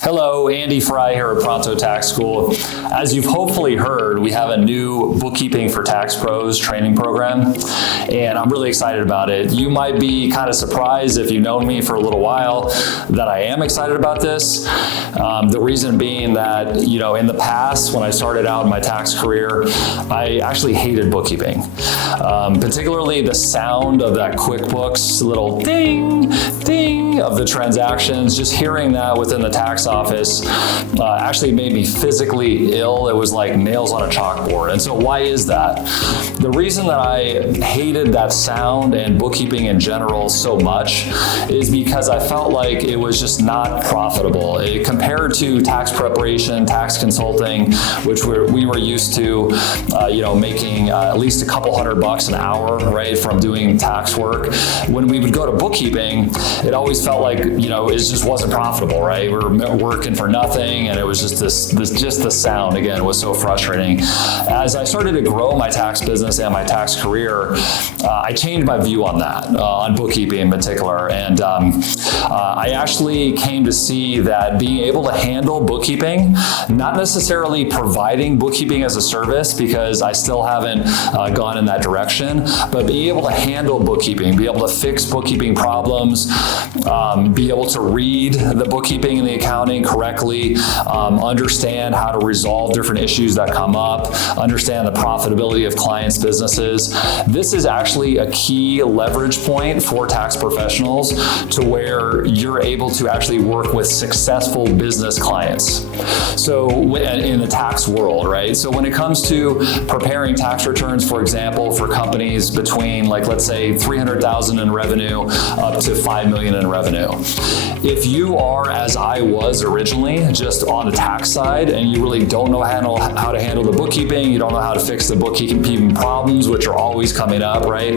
Hello, Andy Frye here at Pronto Tax School. As you've hopefully heard, we have a new Bookkeeping for Tax Pros training program, and I'm really excited about it. You might be kind of surprised if you've known me for a little while that I am excited about this. The reason being that, in the past, when I started out in my tax career, I actually hated bookkeeping. Particularly the sound of that QuickBooks little ding, ding of the transactions, just hearing that within the tax office actually made me physically ill. It was like nails on a chalkboard. And so why is that? The reason that I hated that sound and bookkeeping in general so much is because I felt like it was just not profitable. Compared to tax preparation, tax consulting, which we were used to, making at least a couple $100 an hour, right, from doing tax work. When we would go to bookkeeping, it always felt like, it just wasn't profitable, right? We were working for nothing, and it was just just the sound, again, was so frustrating. As I started to grow my tax business and my tax career, I changed my view on that, on bookkeeping in particular, and I actually came to see that being able to handle bookkeeping, not necessarily providing bookkeeping as a service, because I still haven't gone in that direction, but being able to handle bookkeeping, be able to fix bookkeeping problems, be able to read the bookkeeping and the accounting correctly, understand how to resolve different issues that come up, understand the profitability of clients' businesses. This is actually a key leverage point for tax professionals to where you're able to actually work with successful business clients. So in the tax world, right? So when it comes to preparing tax returns, for example, for companies between, let's say $300,000 in revenue up to $5 million in revenue. If you are, as I was originally, just on the tax side, and you really don't know how to handle the bookkeeping, you don't know how to fix the bookkeeping problems, which are always coming up, right?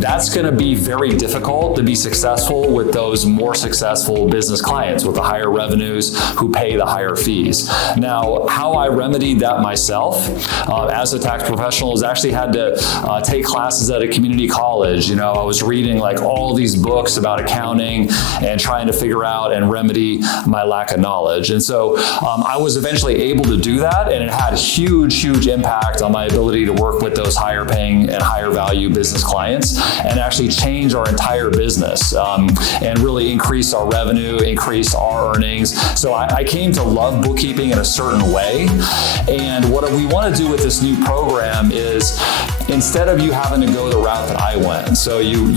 That's going to be very difficult to be successful with those more successful business clients with the higher revenues who pay the higher fees. Now, how I remedied that myself as a tax professional is actually had to take classes at a community college. I was reading all these books about accounting and trying to figure out and remedy my lack of knowledge. And so I was eventually able to do that, and it had huge impact on my ability to work with those higher paying and higher value business clients and actually change our entire business and really increase our revenue, increase our earnings. So I came to love bookkeeping in a certain way. And what we want to do with this new program is, instead of you having to go the route that I went, so you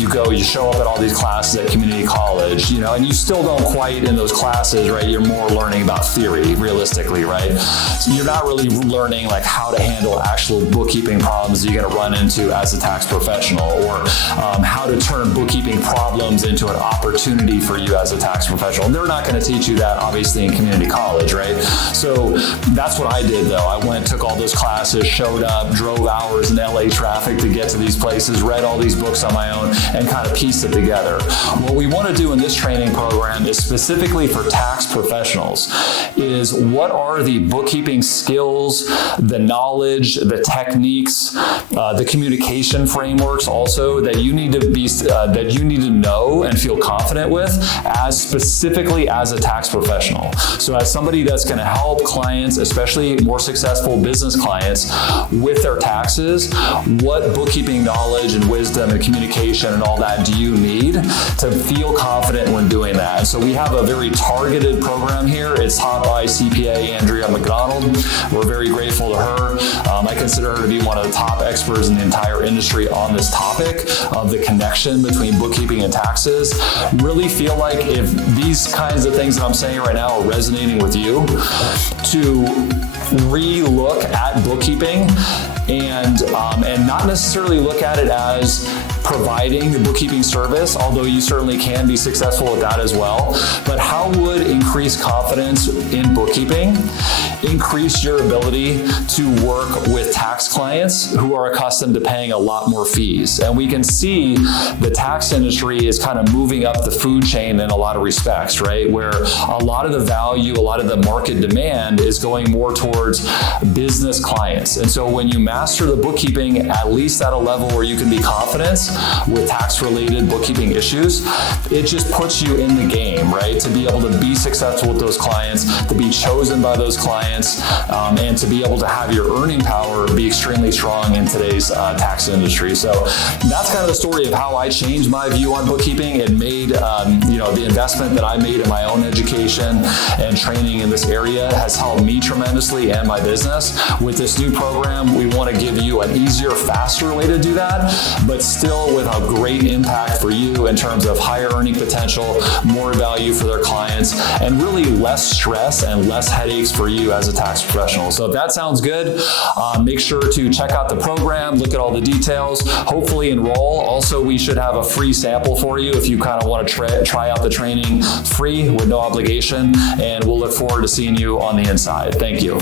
show up at all these classes at community college, and you still don't quite in those classes, right? You're more learning about theory, realistically, right? So you're not really learning how to handle actual bookkeeping problems that you're going to run into as a tax professional, or how to turn bookkeeping problems into an opportunity for you as a tax professional. They're not going to teach you that, obviously, in community college, right? So that's what I did, though. I went, took all those classes, showed up, drove hours in LA traffic to get to these places, read all these books on my own, and kind of pieced it together. What we want to do in this training program is specifically for tax professionals is, what are the bookkeeping skills, the knowledge, the techniques, the communication frameworks also that you need to know and feel confident with specifically as a tax professional. So as somebody that's going to help clients, especially more successful business clients, with their taxes, what bookkeeping knowledge and wisdom and communication and all that do you need to feel confident when doing that? And so we have a very targeted program here. It's taught by CPA Andrea McDonald. We're very grateful to her. I consider her to be one of the top experts in the entire industry on this topic of the connection between bookkeeping and taxes. Really feel like if these kinds of things that I'm saying right now are resonating with you, to re-look at bookkeeping and not necessarily look at it as providing the bookkeeping service, although you certainly can be successful with that as well. But how would increased confidence in bookkeeping increase your ability to work with tax clients who are accustomed to paying a lot more fees? And we can see the tax industry is kind of moving up the food chain in a lot of respects, right? Where a lot of the value, a lot of the market demand is going more towards business clients. And so when you master the bookkeeping, at least at a level where you can be confident, with tax-related bookkeeping issues, it just puts you in the game, right? To be able to be successful with those clients, to be chosen by those clients, and to be able to have your earning power be extremely strong in today's tax industry. So that's kind of the story of how I changed my view on bookkeeping. It made, the investment that I made in my own education and training in this area has helped me tremendously and my business. With this new program, we want to give you an easier, faster way to do that, but still with a great impact for you in terms of higher earning potential, more value for their clients, and really less stress and less headaches for you as a tax professional. So if that sounds good, make sure to check out the program, look at all the details, hopefully enroll. Also, we should have a free sample for you if you kind of want to try out the training free with no obligation, and we'll look forward to seeing you on the inside. Thank you.